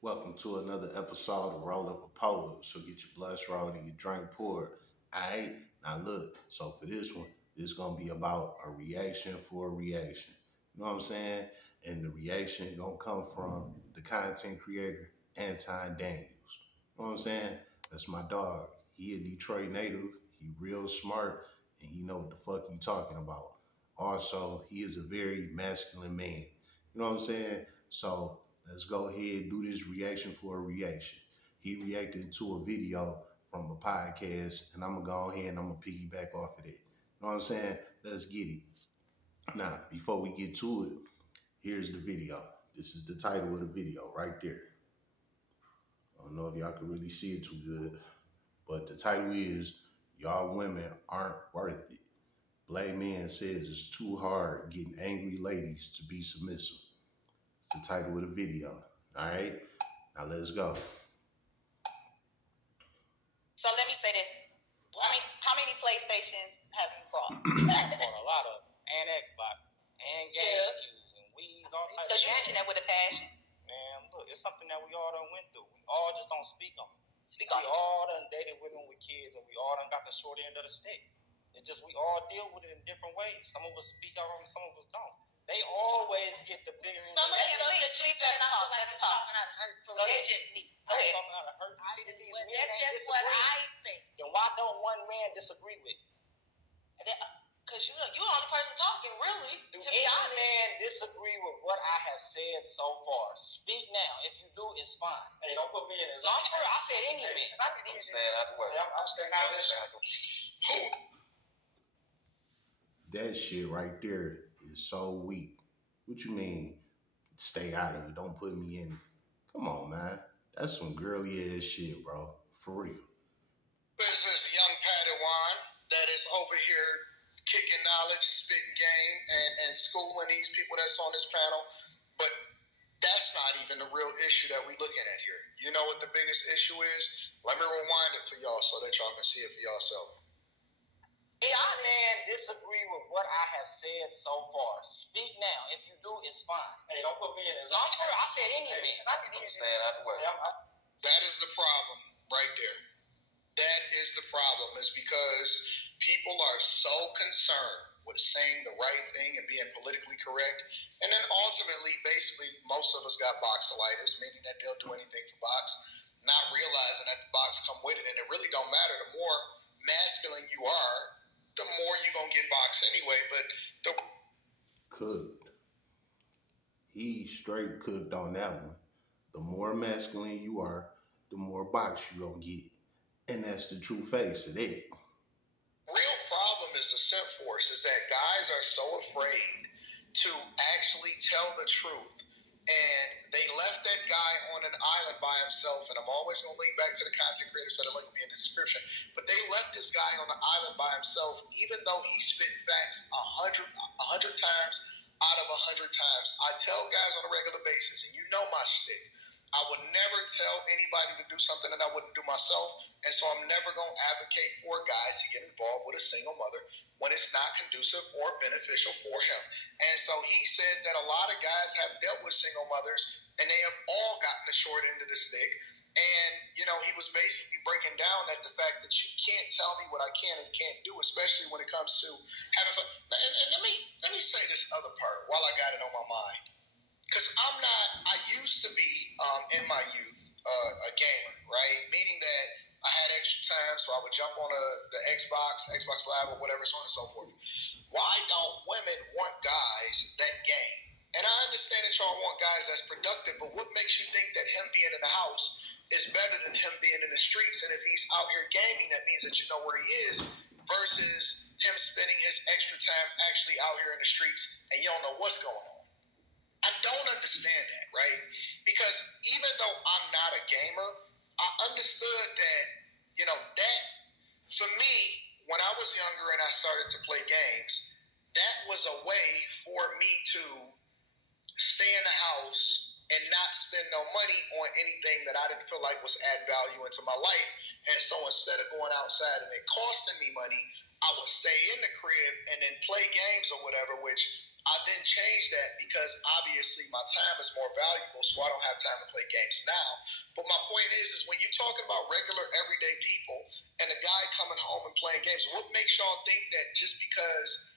Welcome to another episode of Roll Up a Poet. So get your blood rolled and your drink poured. Alright? Now look, so for this one, it's gonna be about a reaction for a reaction. You know what I'm saying? And the reaction gonna come from the content creator, Anton Daniels. You know what I'm saying? That's my dog. He a Detroit native. He real smart and he know what the fuck you talking about. Also, he is a very masculine man. You know what I'm saying? So let's go ahead and do this reaction for a reaction. He reacted to a video from a podcast, and I'm gonna go ahead and I'm gonna piggyback off of that. You know what I'm saying? Let's get it. Now, before we get to it, here's the video. This is the title of the video right there. I don't know if y'all can really see it too good, but the title is Y'all Women Aren't Worth It. Black man says it's too hard getting angry ladies to be submissive. It's the title of the video. All right, now let's go. So let me say this. How many PlayStations have you bought? Bought a lot of and Xboxes and GameCubes and Wii's, all types. Because you mentioned that with a passion. Man, look, it's something that we all done went through. We all just don't speak on it. Speak on We it. all done dated women with kids, and we all done got the short end of the stick. It's just we all deal with it in different ways. Some of us speak out on it, some of us don't. They always get the bigger end. Some of the the stuff that you said, I feel like it's talking out of hurt. Go ahead. It's just me. Go ahead. Talking out of hurt. See that these men That's ain't just what disagree. I think. Then why don't one man disagree with it? Because you're the only person talking, really. Do To be any honest. man disagree with what I have said so far? Speak now. If you do, it's fine. Hey, don't put me in this. No, I'm for real. I said any man. I'm staying out the way. I'm staying out of this. That shit right there is so weak. What you mean? Stay out of it. Don't put me in it. Come on, man. That's some girly ass shit, bro. For real. This is the young Padawan that is over here kicking knowledge, spitting game, and schooling these people that's on this panel. But that's not even the real issue that we looking at here. You know what the biggest issue is? Let me rewind it for y'all so that y'all can see it for yourself. Y'all man disagree with what I have said so far. Speak now. If you do, it's fine. Hey, don't put me in this. No, I'm for real. I said any man. I'm staying out the way. That is the problem right there. That is the problem, is because people are so concerned with saying the right thing and being politically correct. And then ultimately, basically, most of us got boxolitis, meaning that they'll do anything for box, not realizing that the box come with it. And it really don't matter. The more masculine you are, the more you're going to get boxed anyway. But the Cooked. He straight cooked on that one. The more masculine you are, the more box you gonna get. And that's the true face of it. real problem is the simp force, is that guys are so afraid to actually tell the truth. And they left that guy on an island by himself. And I'm always going to link back to the content creator, so the link will be in the description. But they left this guy on the island by himself, even though he spit facts 100 times out of 100 times. I tell guys on a regular basis, and you know my shtick, I would never tell anybody to do something that I wouldn't do myself. And so I'm never going to advocate for a guy to get involved with a single mother when it's not conducive or beneficial for him. And so he said that a lot of guys have dealt with single mothers and they have all gotten the short end of the stick. And, you know, he was basically breaking down that the fact that you can't tell me what I can and can't do, especially when it comes to having fun. And let me say this other part while I got it on my mind. Because I used to be, in my youth, a gamer, right? Meaning that I had extra time, so I would jump on the Xbox Live, or whatever, so on and so forth. Why don't women want guys that game? And I understand that y'all want guys that's productive, but what makes you think that him being in the house is better than him being in the streets? And if he's out here gaming, that means that you know where he is, versus him spending his extra time actually out here in the streets and you don't know what's going on. I don't understand that, right? Because even though I'm not a gamer, I understood that, you know, that for me, when I was younger and I started to play games, that was a way for me to stay in the house and not spend no money on anything that I didn't feel like was add value into my life. And so instead of going outside and it costing me money, I would stay in the crib and then play games or whatever, which I then changed that because obviously my time is more valuable, so I don't have time to play games now. But my point is when you're talking about regular, everyday people and a guy coming home and playing games, what makes y'all think that just because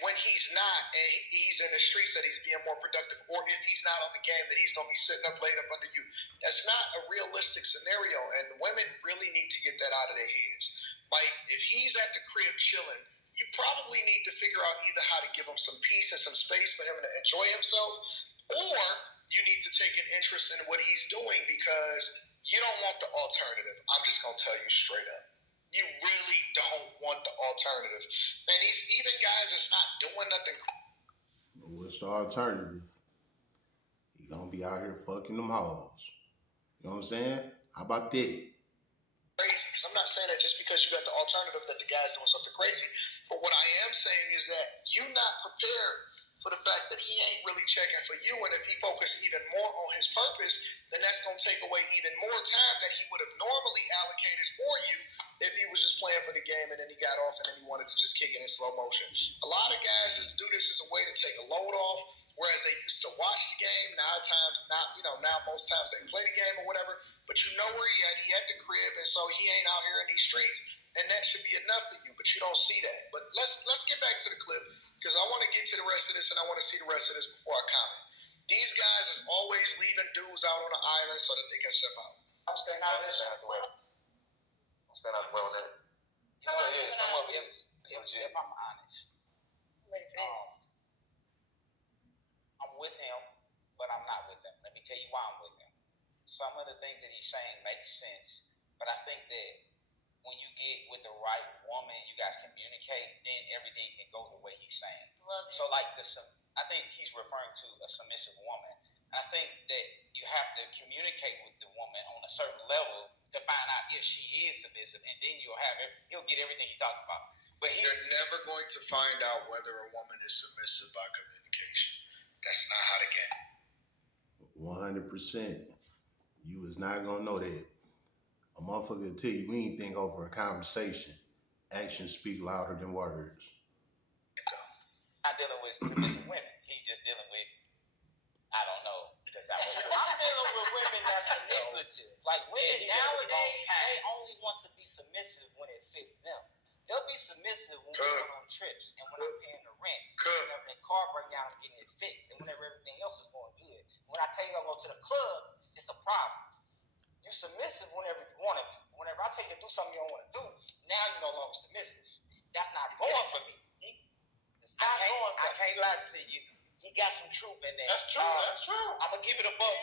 when he's not and he's in the streets that he's being more productive, or if he's not on the game that he's going to be sitting up laid up under you? That's not a realistic scenario, and women really need to get that out of their heads. Like, if he's at the crib chilling, you probably need to figure out either how to give him some peace and some space for him to enjoy himself, or you need to take an interest in what he's doing because you don't want the alternative. I'm just going to tell you straight up. You really don't want the alternative. And these even guys that's not doing nothing. What's the alternative? You gonna be out here fucking them hoes. You know what I'm saying? How about that? Crazy. Because I'm not saying that just because you got the alternative that the guy's doing something crazy. But what I am saying is that you're not prepared for the fact that he ain't really checking for you. And if he focuses even more on his purpose, then that's going to take away even more time that he would have normally allocated for you if he was just playing for the game and then he got off and then he wanted to just kick it in slow motion. A lot of guys just do this as a way to take a load off, whereas they used to watch the game. Now most times they play the game or whatever, but you know where he at the crib, and so he ain't out here in these streets, and that should be enough for you, but you don't see that. But let's get back to the clip, because I want to get to the rest of this, and I want to see the rest of this before I comment. These guys is always leaving dudes out on the island so that they can step out. I'm staying out of this. Stand out the way. Stand out the way with it. So yeah, some of it is legit. If I'm honest, Ready for this? I'm with him, but I'm not with him. Let me tell you why I'm with him. Some of the things that he's saying make sense, but I think that when you get with the right woman, you guys communicate, then everything can go the way he's saying. Love it. So like I think he's referring to a submissive woman. I think that you have to communicate with the woman on a certain level to find out if she is submissive, and then he'll get everything he's talking about. But You're never going to find out whether a woman is submissive by communication. That's not how the game. 100%. You is not gonna know that. A motherfucker will tell you anything over a conversation. Actions speak louder than words. not dealing with submissive women. He's just dealing with, I don't know. I'm dealing with women that's manipulative. Like women nowadays, they only want to be submissive when it fits them. They'll be submissive when we're going on trips and when I'm paying the rent. Whenever their car breaks down, I'm getting it fixed. And whenever everything else is going good. When I tell you to go to the club, it's a problem. You're submissive whenever you want to be. Whenever I tell you to do something you don't want to do, now you're no longer submissive. That's not going for me. It's not going for me. I can't lie to you. He got some truth in there. That's true. That's true. I'm going to give it a buck.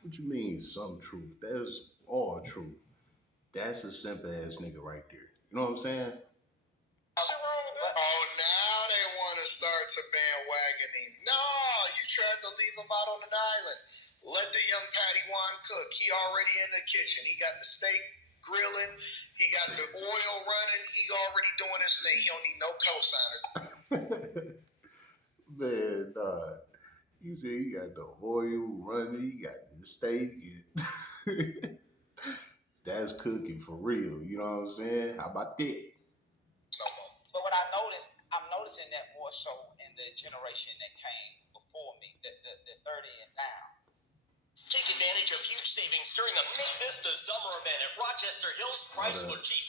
What you mean some truth? That's all truth. That's a simple ass nigga right there. You know what I'm saying? Oh, now they want to start to bandwagon him. No, you tried to leave him out on an island. Let the young Patty Wan cook. He already in the kitchen. He got the steak grilling. He got the oil running. He already doing his thing. He don't need no cosigner. Man, he said he got the oil running. He got the steak. That's cooking for real. You know what I'm saying? How about that? But what I'm noticing that more so in the generation that came before me, the 30 and now. Take advantage of huge savings during the Make This the Summer event at Rochester Hills Chrysler Jeep.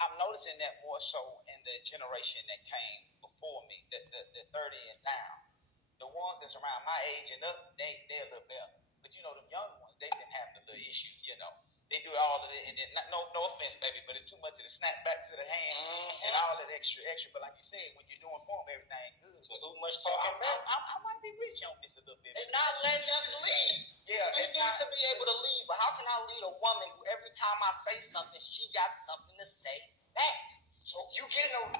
I'm noticing that more so in the generation that came before me, the 30 and now. The ones that's around my age and up, they're a little better. But you know, the young ones, they didn't have the little issues, you know. They do all of it, and then no offense, baby, but it's too much of the snap back to the hands and all that extra. But like you said, when you're doing for them, everything good. It's too much So talking back. I might be rich on this a little bit. They're not letting us lead. Yeah, We need to be able to lead, but how can I lead a woman who every time I say something, she got something to say back? So you getting a...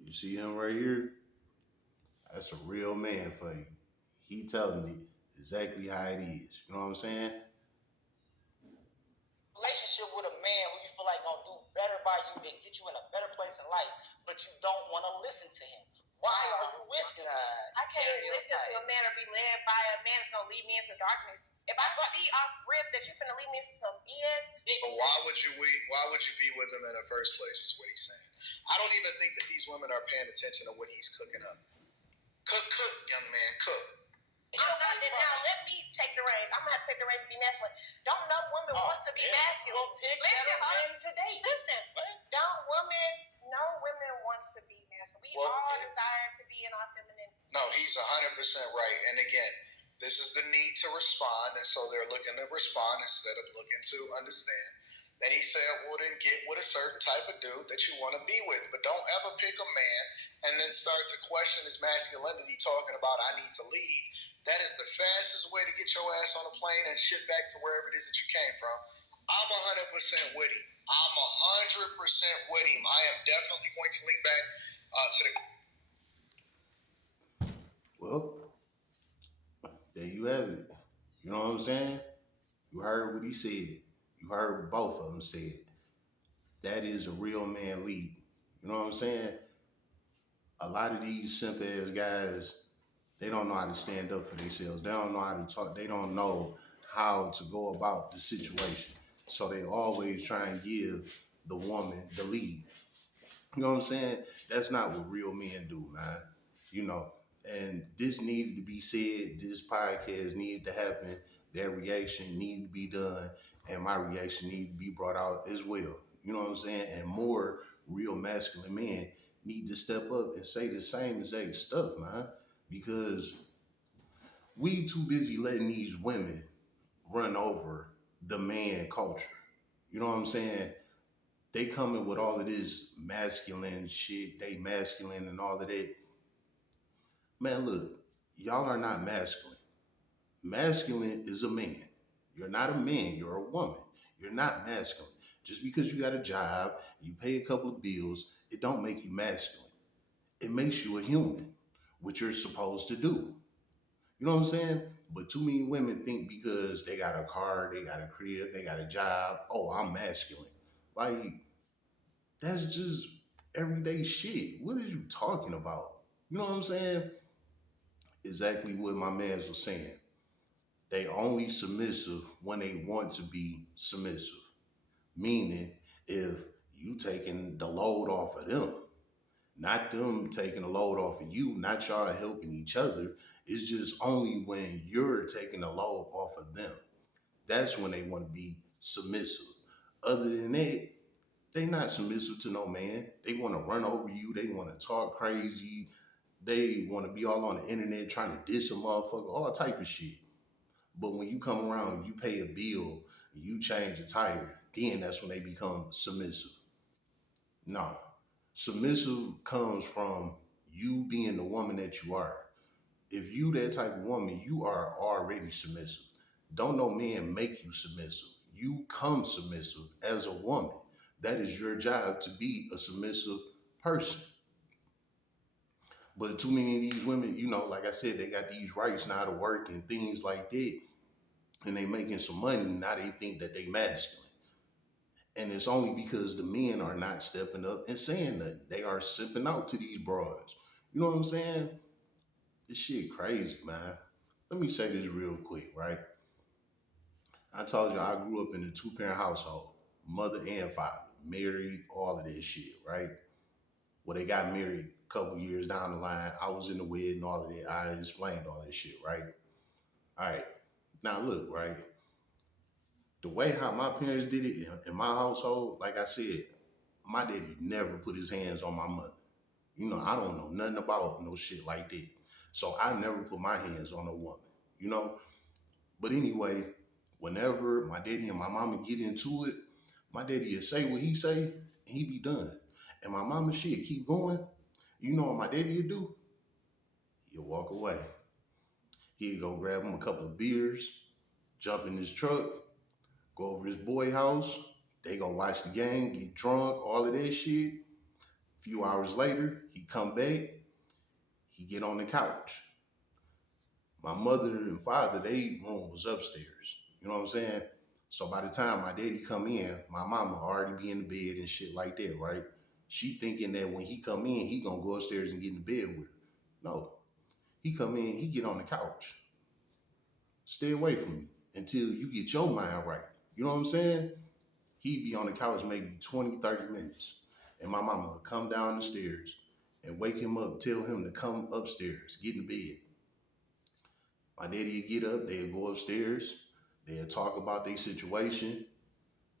You see him right here? That's a real man for you. He telling me exactly how it is. You know what I'm saying? Relationship with a man who you feel like gonna do better by you and get you in a better place in life, but you don't want to listen to him. Why are you with him? I can't listen to a man or be led by a man that's gonna lead me into darkness. If I see off rip that you finna lead me into some BS, But why would you be with him in the first place? Is what he's saying. I don't even think that these women are paying attention to what he's cooking up. Cook, young man, cook. Now let me take the reins. I'm gonna have to take the reins and be masculine. Don't no woman wants to be masculine. Listen. No women wants to be masculine. We all desire to be in our feminine. No, he's 100% right. And again, this is the need to respond, and so they're looking to respond instead of looking to understand. Then he said, well, then get with a certain type of dude that you want to be with. But don't ever pick a man and then start to question his masculinity talking about, I need to lead. That is the fastest way to get your ass on a plane and shit back to wherever it is that you came from. I'm 100% with him. I'm 100% with him. I am definitely going to lean back to the... Well, there you have it. You know what I'm saying? You heard what he said. You heard what both of them said. That is a real man leading. You know what I'm saying? A lot of these simp ass guys, they don't know how to stand up for themselves. They don't know how to talk. They don't know how to go about the situation. So they always try and give the woman the lead. You know what I'm saying? That's not what real men do, man. You know, and this needed to be said. This podcast needed to happen. Their reaction needed to be done, and my reaction needed to be brought out as well. You know what I'm saying? And more real masculine men need to step up and say the same exact stuff, man. Because we too busy letting these women run over the man culture. You know what I'm saying? They coming with all of this masculine shit. They masculine and all of that. Man, look, y'all are not masculine. Masculine is a man. You're not a man, you're a woman. You're not masculine. Just because you got a job, you pay a couple of bills, it don't make you masculine. It makes you a human, which you're supposed to do. You know what I'm saying? But too many women think because they got a car, they got a crib, they got a job, oh, I'm masculine. Like, that's just everyday shit. What are you talking about? You know what I'm saying? Exactly what my man was saying. They only submissive when they want to be submissive. Meaning, if you taking the load off of them, not them taking the load off of you, not y'all helping each other. It's just only when you're taking the load off of them. That's when they want to be submissive. Other than that, they not submissive to no man. They want to run over you. They want to talk crazy. They want to be all on the internet trying to diss a motherfucker, all type of shit. But when you come around, you pay a bill, you change a tire, then that's when they become submissive. No. Submissive comes from you being the woman that you are. If you that type of woman, you are already submissive. Don't no man make you submissive. You come submissive as a woman. That is your job to be a submissive person. But too many of these women, you know, like I said, they got these rights now to work and things like that. And they making some money. Now they think that they masculine. And it's only because the men are not stepping up and saying nothing. They are sipping out to these broads. You know what I'm saying? This shit crazy, man. Let me say this real quick, right? I told you I grew up in a two-parent household, mother and father, married, all of this shit, right? Well, they got married a couple years down the line. I was in the wedding, all of that. I explained all that shit, right? All right. Now look, right? The way how my parents did it in my household, like I said, my daddy never put his hands on my mother. You know, I don't know nothing about no shit like that. So I never put my hands on a woman, you know? But anyway, whenever my daddy and my mama get into it, my daddy will say what he say, and he be done. And my mama shit keep going. You know what my daddy would do? He'll walk away. He'd go grab him a couple of beers, jump in his truck, go over his boy house. They go watch the game, get drunk, all of that shit. A few hours later, he come back, he get on the couch. My mother and father, they room was upstairs. You know what I'm saying? So by the time my daddy come in, my mama already be in the bed and shit like that, right? She thinking that when he come in, he gonna go upstairs and get in the bed with her. No, he come in, he get on the couch. Stay away from me until you get your mind right. You know what I'm saying? He'd be on the couch maybe 20, 30 minutes. And my mama would come down the stairs and wake him up, tell him to come upstairs, get in the bed. My daddy would get up, they'd go upstairs, they'd talk about their situation,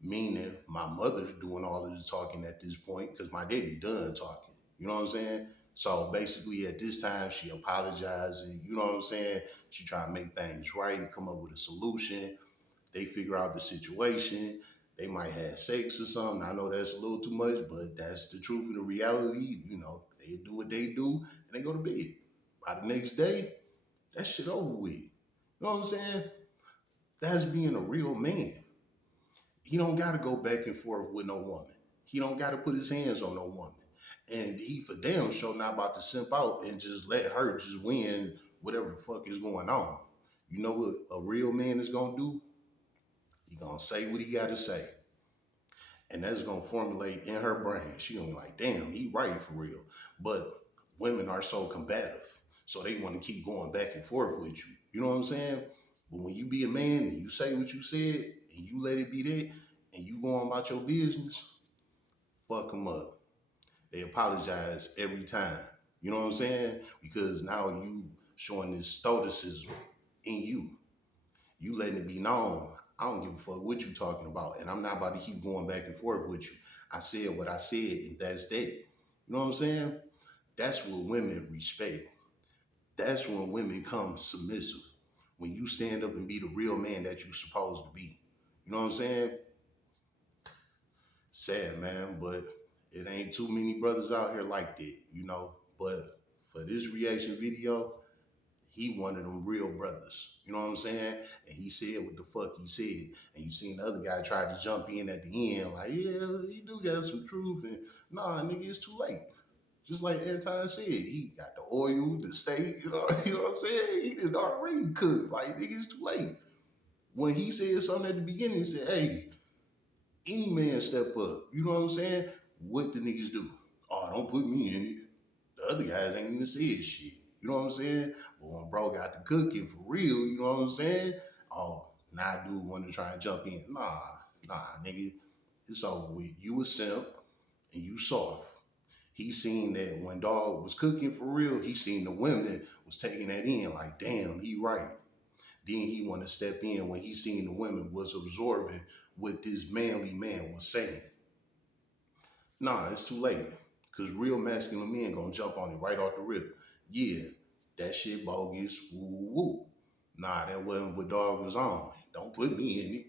meaning my mother's doing all of the talking at this point because my daddy done talking. You know what I'm saying? So basically at this time she apologizing, you know what I'm saying? She trying to make things right, come up with a solution. They figure out the situation. They might have sex or something. I know that's a little too much, but that's the truth and the reality. You know, they do what they do and they go to bed. By the next day, that shit over with. You know what I'm saying? That's being a real man. He don't got to go back and forth with no woman. He don't got to put his hands on no woman. And he for damn sure not about to simp out and just let her just win whatever the fuck is going on. You know what a real man is gonna do? He gonna say what he gotta say. And that's gonna formulate in her brain. She gonna be like, damn, he right for real. But women are so combative. So they want to keep going back and forth with you. You know what I'm saying? But when you be a man and you say what you said and you let it be that and you go on about your business, fuck them up. They apologize every time. You know what I'm saying? Because now you showing this stoicism in you. You letting it be known. I don't give a fuck what you talking about. And I'm not about to keep going back and forth with you. I said what I said, and that's that. You know what I'm saying? That's what women respect. That's when women come submissive. When you stand up and be the real man that you supposed to be. You know what I'm saying? Sad, man, but it ain't too many brothers out here like that, you know. But for this reaction video, he one of them real brothers. You know what I'm saying? And he said what the fuck he said. And you seen the other guy try to jump in at the end, like, yeah, he do got some truth. And nah, nigga, it's too late. Just like Anton said, he got the oil, the steak, you know what I'm saying? He did already cook. Like, nigga, it's too late. When he said something at the beginning, he said, hey, any man step up. You know what I'm saying? What the niggas do? Oh, don't put me in it. The other guys ain't even said shit. You know what I'm saying? But when bro got the cooking for real, you know what I'm saying? Oh, now dude want to try and jump in. Nah, nigga. It's over with. You a simp and you soft. He seen that when dog was cooking for real, he seen the women was taking that in like, damn, he right. Then he want to step in when he seen the women was absorbing what this manly man was saying. Nah, it's too late. Cause real masculine men gonna jump on it right off the rip. Yeah, that shit bogus. Woo woo. Nah, that wasn't what dog was on. Don't put me in it.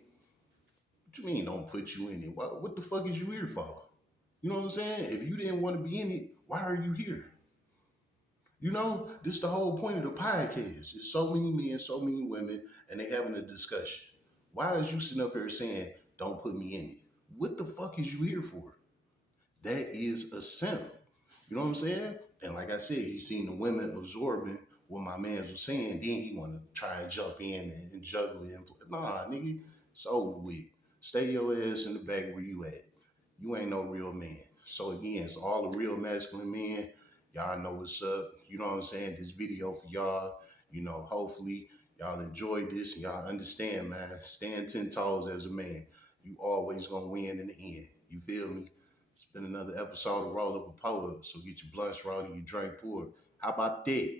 What you mean don't put you in it? What the fuck is you here for? You know what I'm saying? If you didn't want to be in it, why are you here? You know, this is the whole point of the podcast. It's so many men, so many women, and they having a discussion. Why is you sitting up here saying, don't put me in it? What the fuck is you here for? That is a simp. You know what I'm saying? And like I said, he seen the women absorbing what my man was saying. Then he want to try and jump in and juggle it. Nah, nigga, it's over with. Stay your ass in the back where you at. You ain't no real man. So again, it's all the real masculine men. Y'all know what's up. You know what I'm saying? This video for y'all. You know, hopefully y'all enjoyed this and y'all understand, man. Stand 10 toes as a man. You always gonna win in the end. You feel me? It's been another episode of Roll Up a Poet. So get your blunts rolling, you drink pour. How about that?